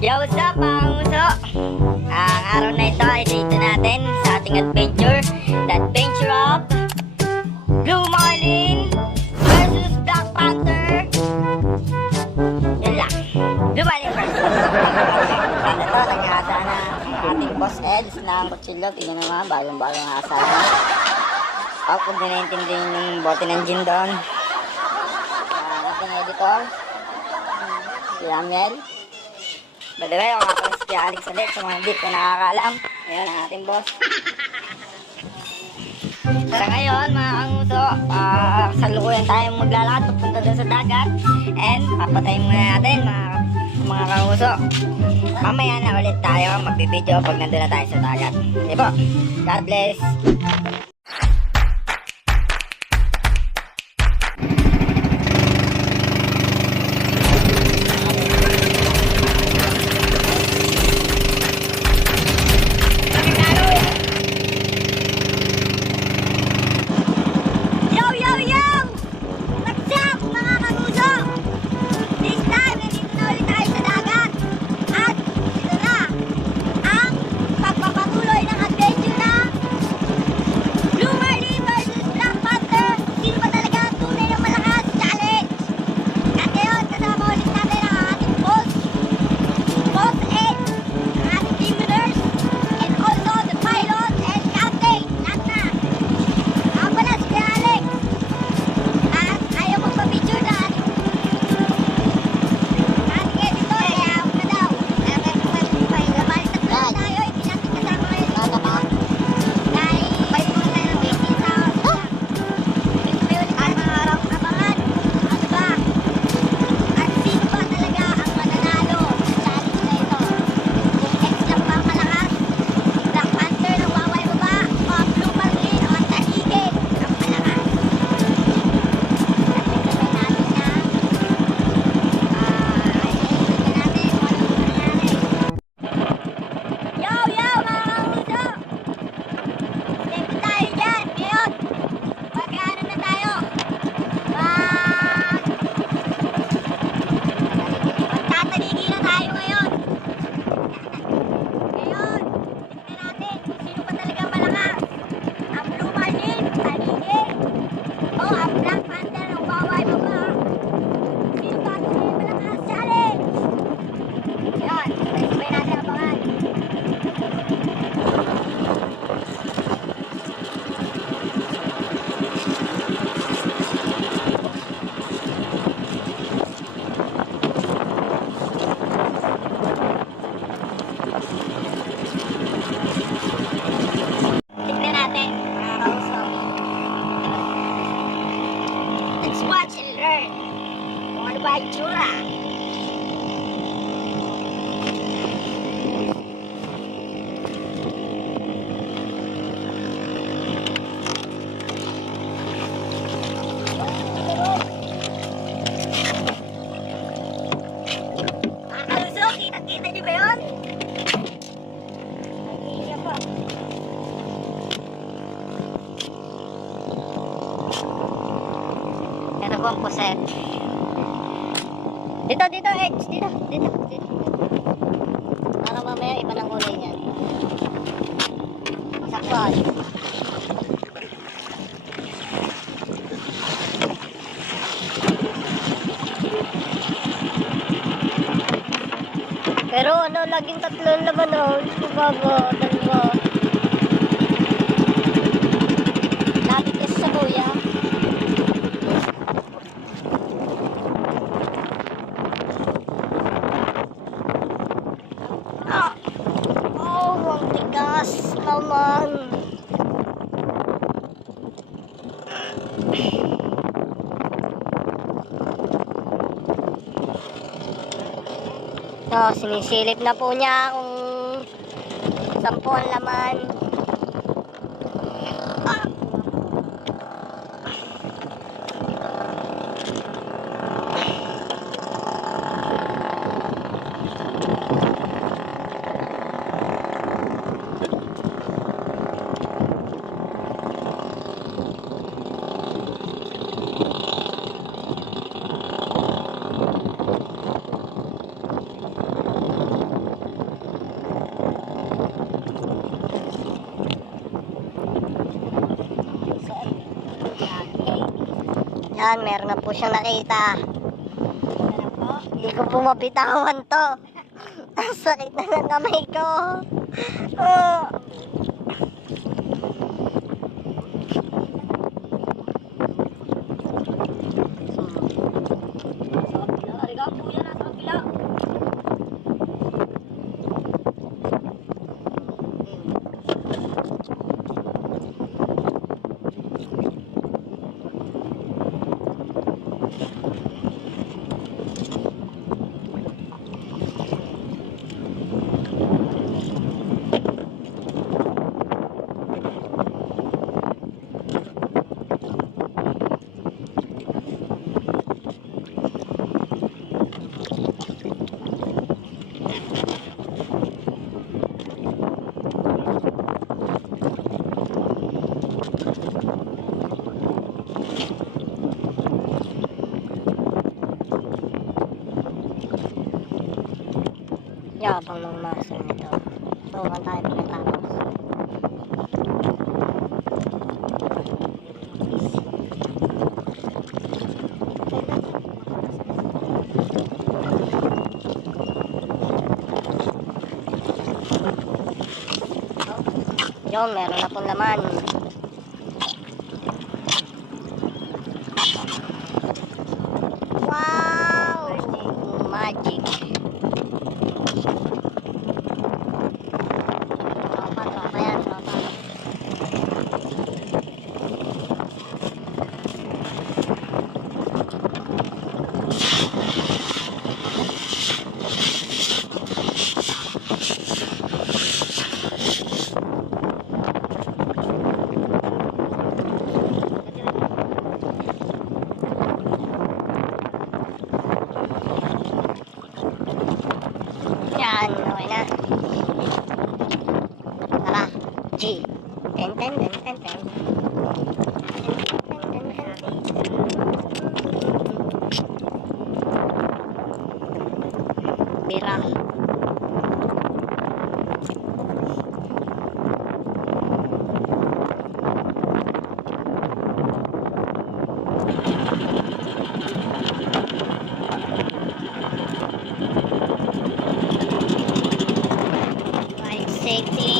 Yo, what's up mga nguso? Ang araw na ito ay dito natin sa ating adventure. The adventure of Blue Marlin versus Black Panther. Yun lang. Blue Marlin versus Black Panther. Sana to, nag-aasa na ang ating boss Eds ng kutsilyo. Tingnan naman, balong-balong asa na. Kung di naintindihan yung bote ng gin doon. Ang ating editor, si Amiel. By the way, ako nga pala si Alex ulit sa mga hindi ko nakakaalam. Ayan ang ating boss. Sa ngayon, mga kanguso, salukuyan tayong maglalakad papunta doon sa dagat. And papatayin muna natin, mga kanguso. Mamaya na ulit tayo magbibideo pag nandun na tayo sa dagat. Sige po, God bless. Watch and learn kung ano ba yung tsura. Mga kaluso, kita-kita niyo ba yun? Ay, po. Ito po ang puset. Dito, X. Dito. Para mamaya iba ng kulay niyan. Saktuan. Pero laging tatlo naman bago, dalawa. Lagi kasi sa kuya. Ang tigas naman. So, sinisilip na po niya kung 10 ang laman. Yan, meron na po siyang nakita. Ano po? Hindi ko po mabitawan to. Ang sakit na ng kamay ko. Oh. Sa kabila. Ariga po yan, nasa kabila. Yabang ng maso nito. Tuwan tayo pinatapos. Yun, meron na pong laman. Wow! Magic! Tropa yan, tropa. Yan, okay na. Tara, G. Ten, ten, ten, ten, ten. Bira. Ride safety.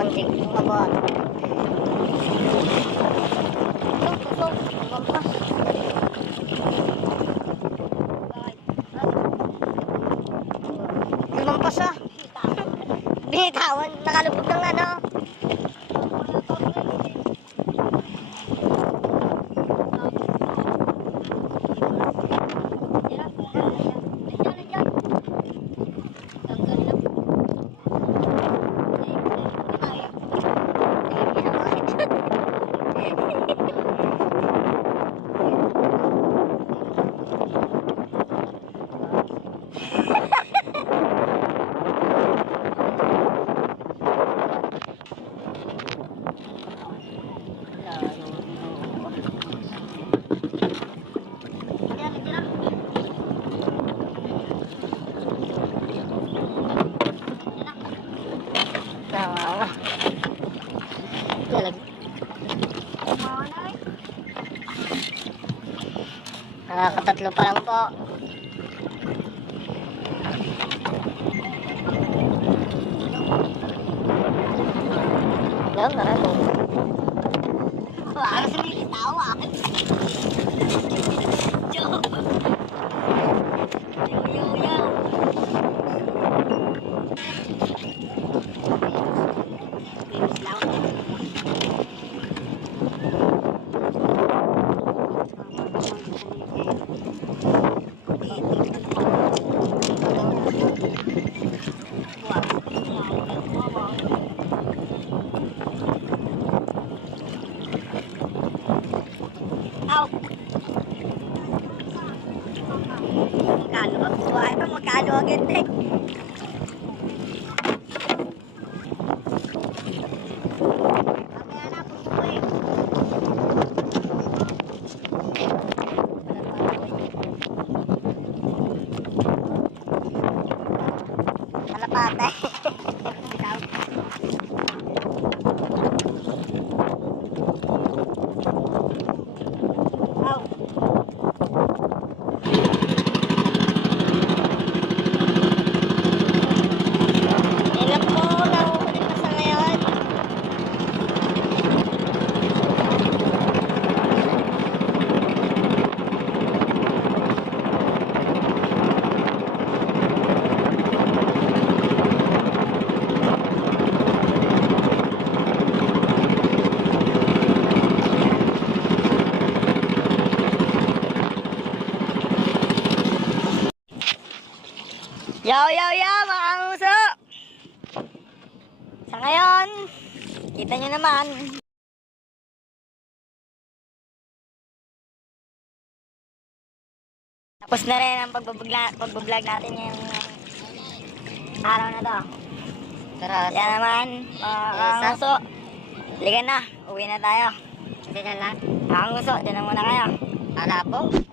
Konting mabot. Lumampas ah. Binitawan, nakalubog ng ano. Nawawa. Nakakatatlo pa lang po. Yan, marami. Para sa mga tawa. Joke. Yo, yo, yo. patay. Ilan po nahuhuli mo sa ngayon? Yo, yo, yo, mga uso! Sa ngayon, kita nyo naman. Tapos na rin ang pagbablog natin ngayong araw na to. Yan naman, mga uso. Ligan na, uwi na tayo. Hindi na lang. Mga uso, dyan na muna kayo. Ala po.